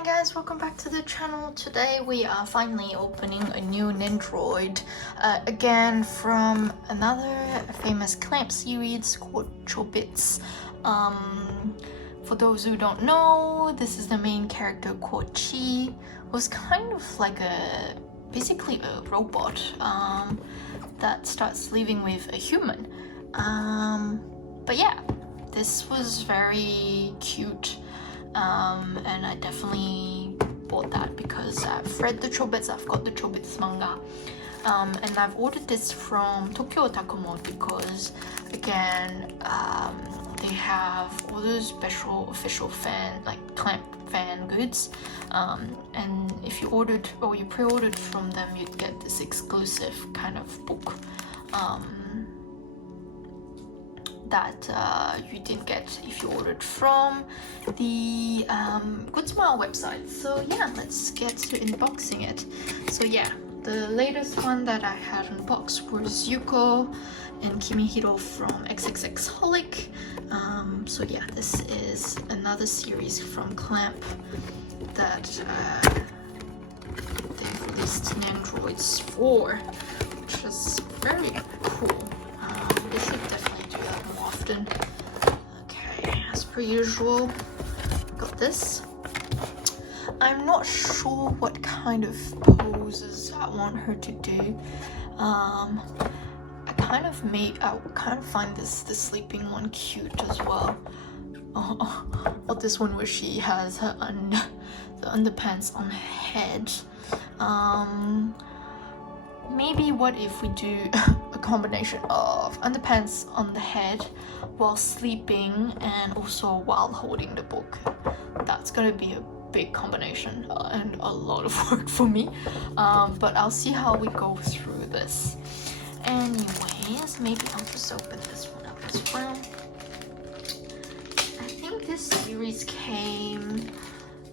Hi guys, welcome back to the channel. Today we are finally opening a new Nendoroid, again from another famous clamp series called Chobits. For those who don't know, this is the main character called Chii, who's kind of like basically a robot that starts living with a human. But yeah, this was very cute. And I definitely bought that because I've read the Chobits, I've got the Chobits manga, and I've ordered this from Tokyo Otaku Mode because again they have all those special official fan, like clamp fan goods, and if you ordered or you pre-ordered from them, you'd get this exclusive kind of book that you didn't get if you ordered from the Good Smile website. So yeah, let's get to unboxing it. So yeah, the latest one that I had unboxed was Yuko and Kimihiro from XXX Holic. So yeah, this is another series from Clamp that they've released Nendoroids for, which is very cool. They should definitely do that more often. Okay, as per usual, got this. I'm not sure what kind of poses I want her to do. I kind of find the sleeping one cute as well. Or this one where she has her the underpants on her head. Maybe what if we do a combination of underpants on the head while sleeping and also while holding the book. That's gonna be a big combination and a lot of work for me, but I'll see how we go through this. Anyways, maybe I'll just open this one up as well. I think this series came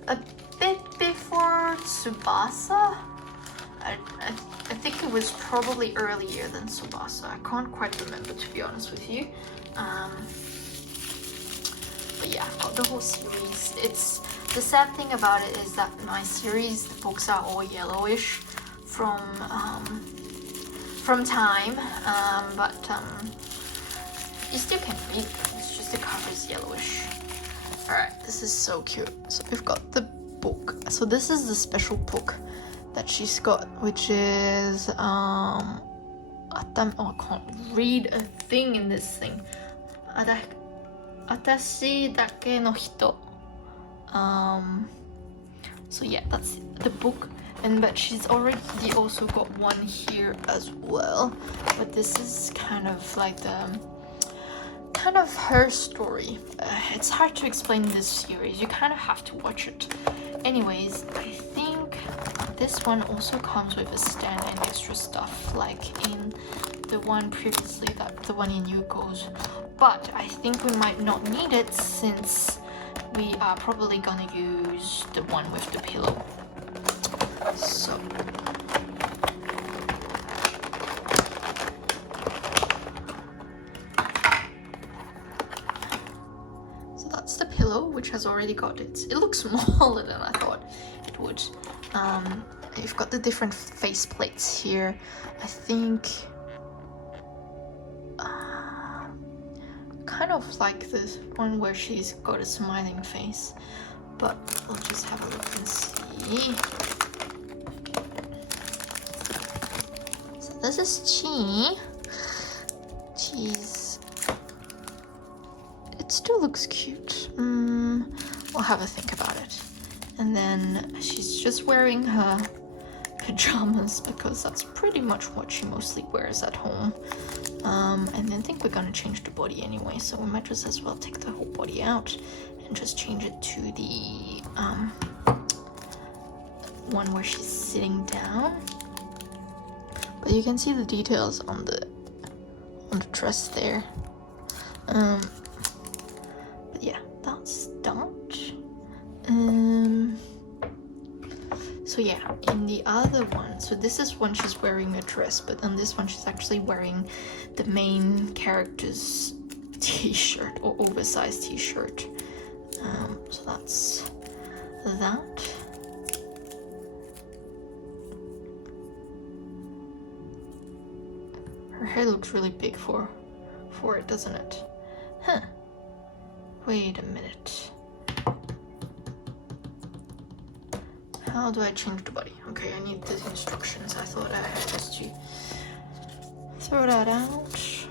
a bit before Tsubasa. I think it was probably earlier than Tsubasa. I can't quite remember, to be honest with you. But yeah, I've got the whole series. It's the sad thing about it is that my series, the books are all yellowish from time, but you still can read them. It's just the cover is yellowish. All right, this is so cute. So we've got the book. So this is the special book that she's got, which is I can't read a thing in this thing. Atashi dake no hito. So yeah, that's the book, but she's already also got one here as well. But this is kind of like her story. It's hard to explain this series. You kind of have to watch it. Anyways, I think this one also comes with a stand and extra stuff, like in the one previously, the one in Yuko's. But I think we might not need it since we are probably gonna use the one with the pillow. So that's the pillow, which has already got it. It looks smaller than I thought it would. You've got the different face plates here. I think kind of like this one where she's got a smiling face, but we'll just have a look and see. So this is Chii. Chii's, it still looks cute. We'll have a think about it. And then she's just wearing her pajamas because that's pretty much what she mostly wears at home. And then I think we're gonna change the body anyway, so we might just as well take the whole body out and just change it to the one where she's sitting down. But you can see the details on the dress there. But yeah, that's that. So yeah, in the other one, so this is one she's wearing a dress, but on this one she's actually wearing the main character's t-shirt or oversized t-shirt. So that's that. head looks really big for it, doesn't it? Huh. Wait a minute. How do I change the body? Okay, I need these instructions. I thought I had just to throw that out.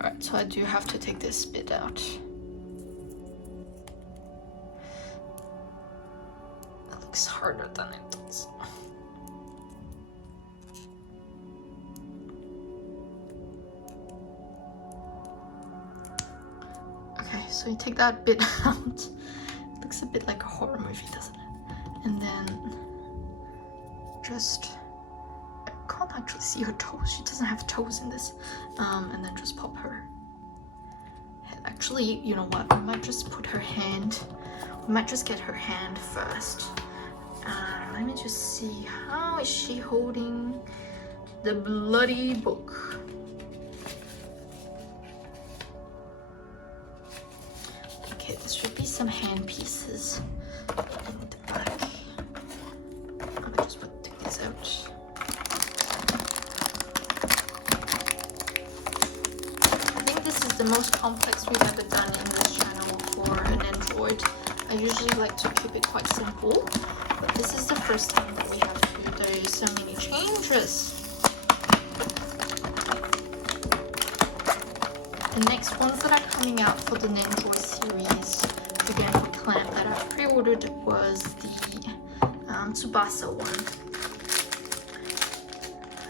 Alright, so I do have to take this bit out. That looks harder than it does. Okay, so you take that bit out. It looks a bit like a horror movie, doesn't it? And then just, I can't actually see her toes. She doesn't have toes in this. And then just pop her head. Actually, you know what? We might just put her hand. We might just get her hand first. Let me just see. How is she holding the bloody book? Okay, there should be some hand pieces in the back. Let me just take these out. I think this is the most complex we've ever done in this channel for an Nendoroid. I usually like to keep it quite simple, but this is the first time that we have to do so many changes. The next ones that are coming out for the Nendoroid series, again for Clamp, that I pre-ordered was the Tsubasa one.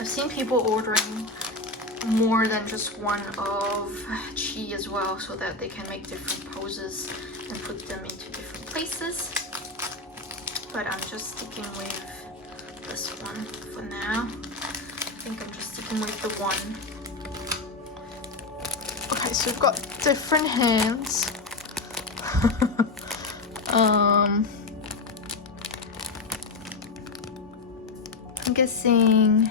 I've seen people ordering more than just one of Chii as well, so that they can make different poses and put them into different places. But I'm just sticking with this one for now. I think I'm just sticking with the one. Okay, so we've got different hands. I'm guessing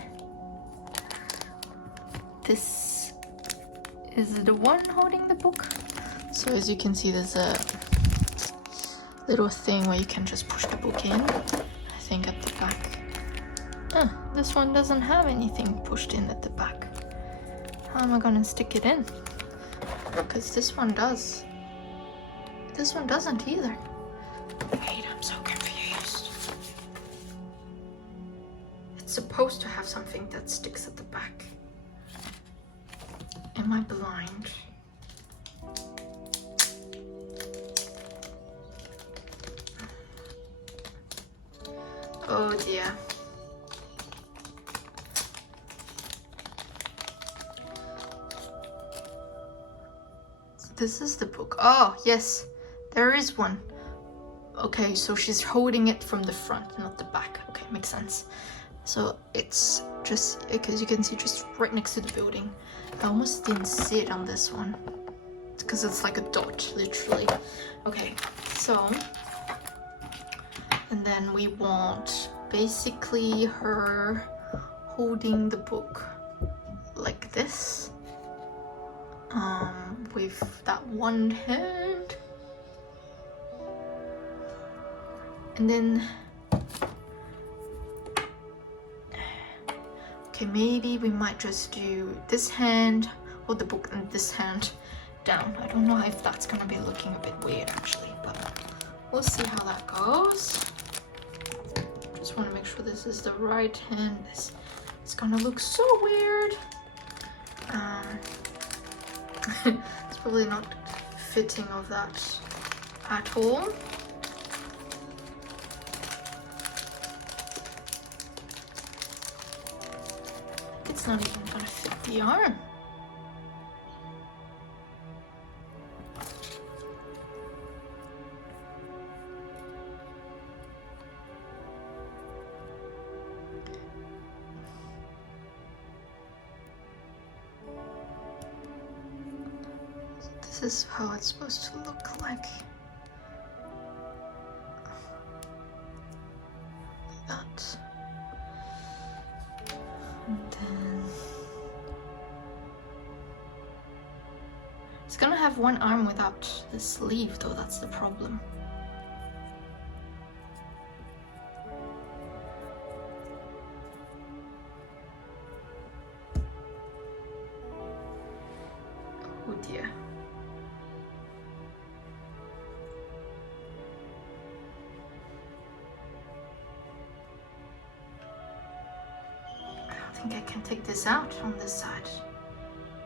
this is the one holding the book. So as you can see, there's a little thing where you can just push the book in, I think at the back. This one doesn't have anything pushed in at the back. How am I gonna stick it in? Because this one does. This one doesn't either. Wait, I'm so confused. It's supposed to have something that sticks at the back. Am I blind? Oh dear. This is the book. Oh, yes, there is one. Okay, so she's holding it from the front, not the back. Okay, makes sense. So it's just, because you can see just right next to the building. I almost didn't see it on this one. It's because it's like a dot, literally. Okay, so, and then we want basically her holding the book like this. With that one hand. And then, okay, maybe we might just do this hand, hold the book, and this hand down. I don't know if that's gonna be looking a bit weird actually, but we'll see how that goes. Just want to make sure this is the right hand. It's gonna look so weird. It's probably not fitting of that at all. It's not even gonna fit the arm. This is how it's supposed to look like. Like that. And then It's gonna have one arm without the sleeve though, that's the problem. Oh dear. I don't think I can take this out from this side.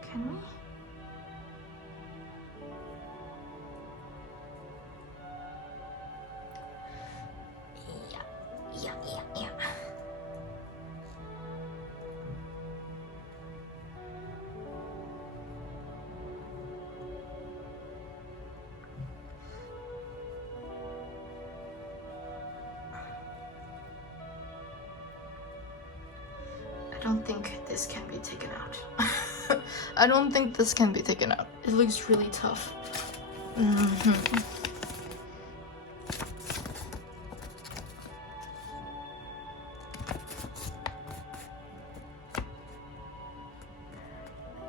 Can we? Yeah. I don't think this can be taken out. I don't think this can be taken out. It looks really tough.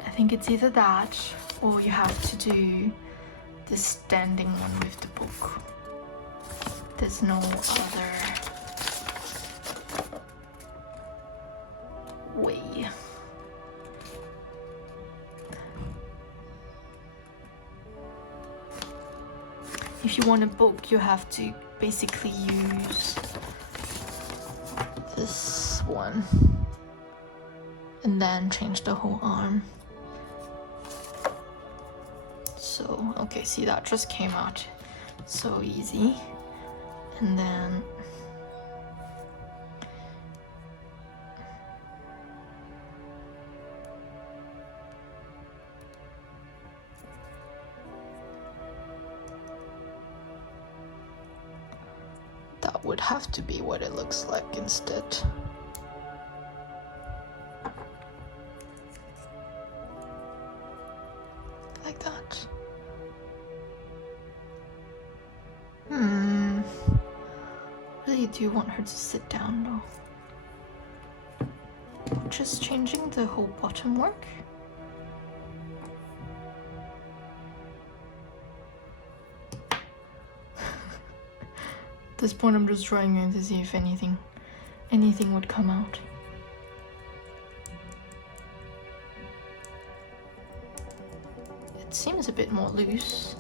I think it's either that or you have to do the standing one with the book. There's no other way. If you want a book, you have to basically use this one and then change the whole arm. So, okay, see, that just came out so easy. And then that would have to be what it looks like instead. Like that. Really do want her to sit down though. Just changing the whole bottom work. At this point I'm just trying to see if anything would come out. It seems a bit more loose.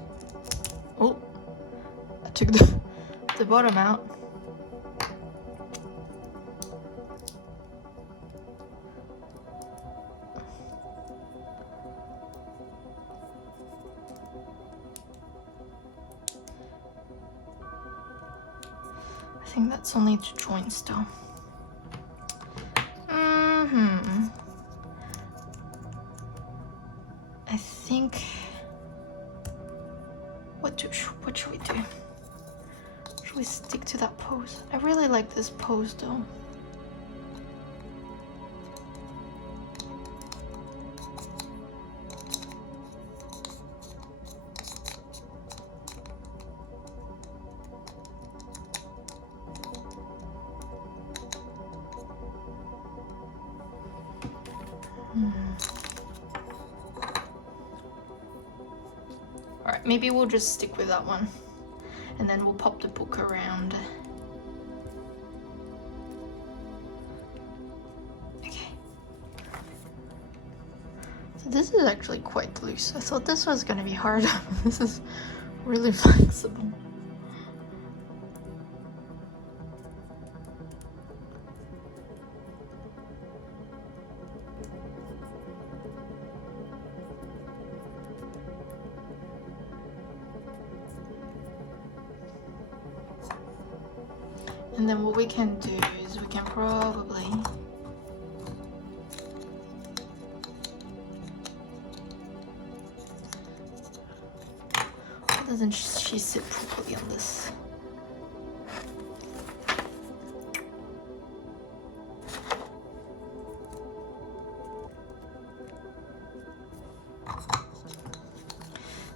Oh, I took the bottom out. I think that's only 2 joints though. I think what should we do? Should we stick to that pose? I really like this pose though. Alright, maybe we'll just stick with that one. And then we'll pop the book around. Okay. So this is actually quite loose. I thought this was gonna be hard. This is really flexible. And then what we can do is we can probably why doesn't she sit properly on this?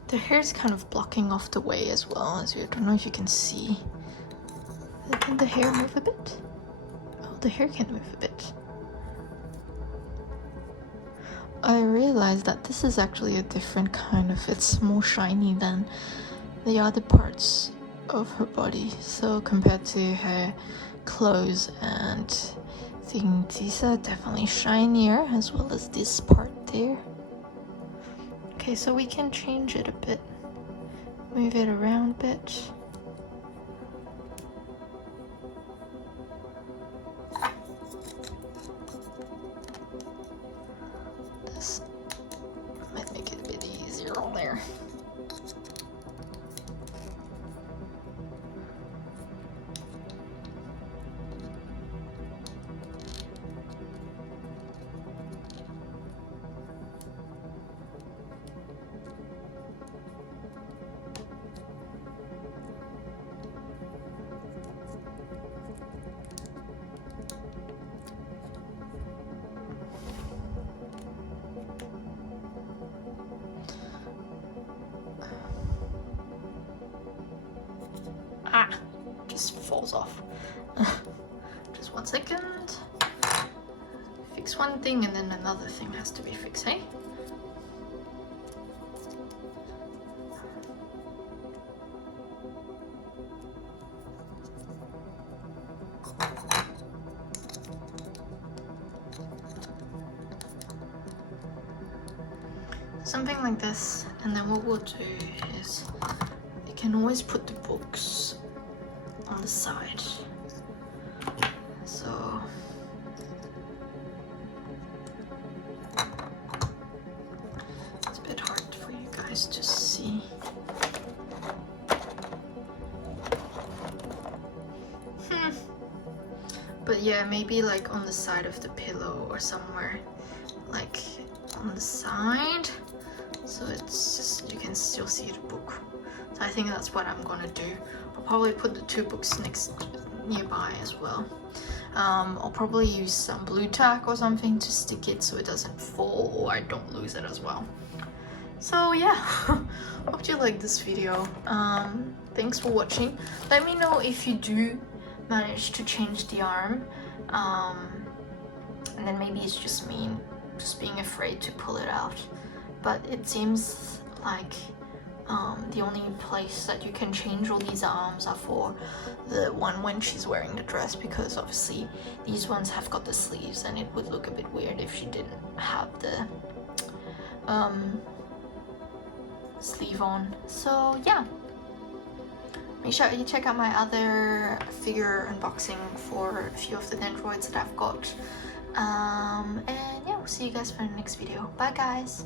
The hair is kind of blocking off the way as well, as you, I don't know if you can see. Can the hair move a bit? Oh, the hair can move a bit. I realized that this is actually a different kind of, it's more shiny than the other parts of her body. So compared to her clothes and things, these are definitely shinier, as well as this part there. Okay, so we can change it a bit, move it around a bit. This might make it a bit easier on there. Just falls off. Just 1 second. Fix one thing and then another thing has to be fixed, hey? Something like this, and then what we'll do is you can always put the books on the side. So it's a bit hard for you guys to see. But yeah, maybe like on the side of the pillow or somewhere, like on the side, so it's just, you can still see the book. So I think that's what I'm gonna do. I'll probably put the 2 books nearby as well. I'll probably use some blue tack or something to stick it so it doesn't fall or I don't lose it as well. So yeah, hope you like this video. Thanks for watching. Let me know if you do manage to change the arm, and then maybe it's just me just being afraid to pull it out. But it seems like the only place that you can change all these arms are for the one when she's wearing the dress, because obviously these ones have got the sleeves and it would look a bit weird if she didn't have the sleeve on. So yeah, make sure you check out my other figure unboxing for a few of the Nendoroids that I've got. And yeah, we'll see you guys for the next video. Bye guys!